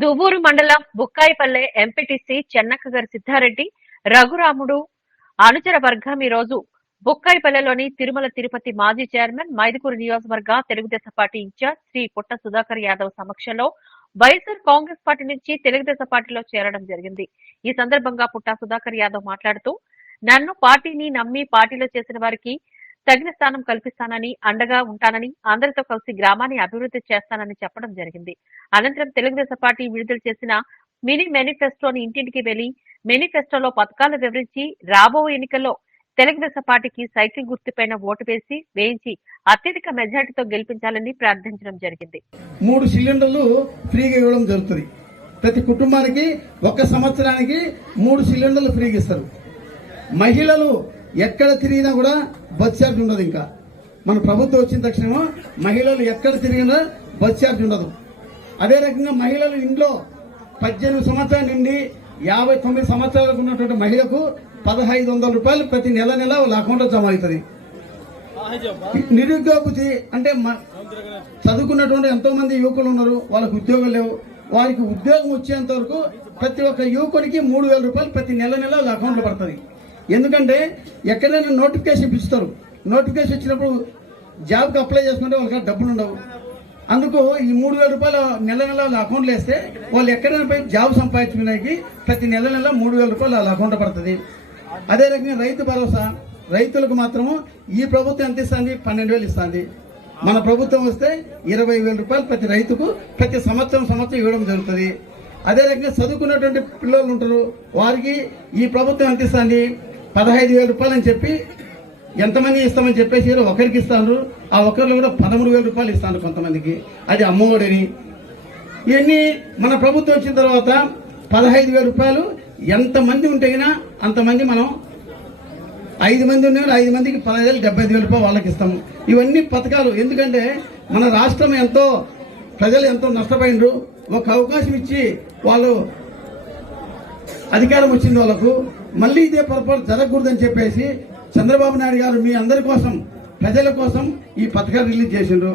దువ్వూరు మండలం బుక్కాయిపల్లె ఎంపీటీసీ చెన్నక్కగారి సిద్ధారెడ్డి రఘురాముడు అనుచర వర్గం ఈ రోజు బుక్కాయిపల్లెలోని తిరుమల తిరుపతి మాజీ చైర్మన్ మైదుకూరు నియోజకవర్గ తెలుగుదేశం పార్టీ ఇన్ఛార్జ్ శ్రీ పుట్ట సుధాకర్ యాదవ్ సమక్షంలో వైఎస్ఆర్ కాంగ్రెస్ పార్టీ నుంచి తెలుగుదేశం పార్టీలో చేరడం జరిగింది. ఈ సందర్భంగా పుట్ట సుధాకర్ యాదవ్ మాట్లాడుతూ, నన్ను పార్టీని నమ్మి పార్టీలో చేసిన వారికి తగిన స్థానం కల్పిస్తానని, అండగా ఉంటానని, అందరితో కలిసి గ్రామాన్ని అభివృద్ధి చేస్తానని చెప్పడం జరిగింది. అనంతరం తెలుగుదేశం పార్టీ విడుదల చేసిన మినీ మేనిఫెస్టోని ఇంటింటికి వెళ్లి మేనిఫెస్టోలో పథకాలు వివరించి రాబో ఎన్నికల్లో తెలుగుదేశం పార్టీకి సైకిల్ గుర్తుపైన ఓటు వేయించి అత్యధిక మెజార్టీతో గెలిపించాలని ప్రార్థించడం జరిగింది. 3 సిలిండర్లు ఫ్రీగా ఇవ్వడం జరుగుతుంది. ప్రతి కుటుంబానికి 1 సంవత్సరానికి 3 సిలిండర్లు ఫ్రీగా ఇస్తారు. మహిళలు ఎక్కడ తిరిగినా కూడా బస్ ఛార్జ్ ఉండదు. ఇంకా మన ప్రభుత్వం వచ్చిన తక్షణం మహిళలు ఎక్కడ తిరిగినా బస్ ఛార్జ్ ఉండదు. అదే రకంగా మహిళలు ఇంట్లో 18 సంవత్సరాల నుండి 59 సంవత్సరాలకు ఉన్నటువంటి మహిళకు 1500 రూపాయలు ప్రతి నెల వాళ్ళ అకౌంట్లో జమ అవుతుంది. నిరుద్యోగతి అంటే చదువుకున్నటువంటి ఎంతో మంది యువకులు ఉన్నారు, వాళ్ళకు ఉద్యోగం లేవు. వారికి ఉద్యోగం వచ్చేంత వరకు ప్రతి ఒక్క యువకుడికి 3000 రూపాయలు ప్రతి నెల వాళ్ళ అకౌంట్లో పడుతుంది. ఎందుకంటే ఎక్కడైనా నోటిఫికేషన్ ఇస్తారు, నోటిఫికేషన్ ఇచ్చినప్పుడు జాబ్కి అప్లై చేసుకుంటే వాళ్ళకి డబ్బులు ఉండవు. అందుకు ఈ 3000 రూపాయలు నెల వాళ్ళ అకౌంట్లో వేస్తే వాళ్ళు ఎక్కడైనా పోయి జాబ్ సంపాదించుకునేకి ప్రతి నెల 3000 రూపాయలు వాళ్ళ అకౌంట్లో పడుతుంది. అదే రకంగా రైతు భరోసా, రైతులకు మాత్రము ఈ ప్రభుత్వం ఎంత ఇస్తుంది? 12,000 ఇస్తుంది. మన ప్రభుత్వం వస్తే 20,000 రూపాయలు ప్రతి రైతుకు ప్రతి సంవత్సరం ఇవ్వడం జరుగుతుంది. అదే రకంగా చదువుకున్నటువంటి పిల్లలు ఉంటారు, వారికి ఈ ప్రభుత్వం ఎంత ఇస్తుంది? 15,000 రూపాయలు అని చెప్పి ఎంతమంది ఇస్తామని చెప్పేసి ఒకరికి ఇస్తారు. ఆ ఒకరిలో కూడా 13,000 రూపాయలు ఇస్తాను కొంతమందికి. అది అమ్మఒడిని. ఇవన్నీ మన ప్రభుత్వం వచ్చిన తర్వాత 15,000 రూపాయలు ఎంతమంది ఉంటేగినా అంతమంది మనం 5 మంది ఉన్న 5 మందికి 15,000 75,000 రూపాయలు వాళ్ళకి ఇస్తాము. ఇవన్నీ పథకాలు. ఎందుకంటే మన రాష్ట్రం ఎంతో ప్రజలు ఎంతో నష్టపోయినరు. ఒక అవకాశం ఇచ్చి వాళ్ళు అధికారం వచ్చింది వాళ్ళకు, మళ్ళీ ఇదే పొరపాటు జరగకూడదని చెప్పేసి చంద్రబాబు నాయుడు గారు మీ అందరి కోసం, ప్రజల కోసం ఈ పథకాలు రిలీజ్ చేసిండ్రు.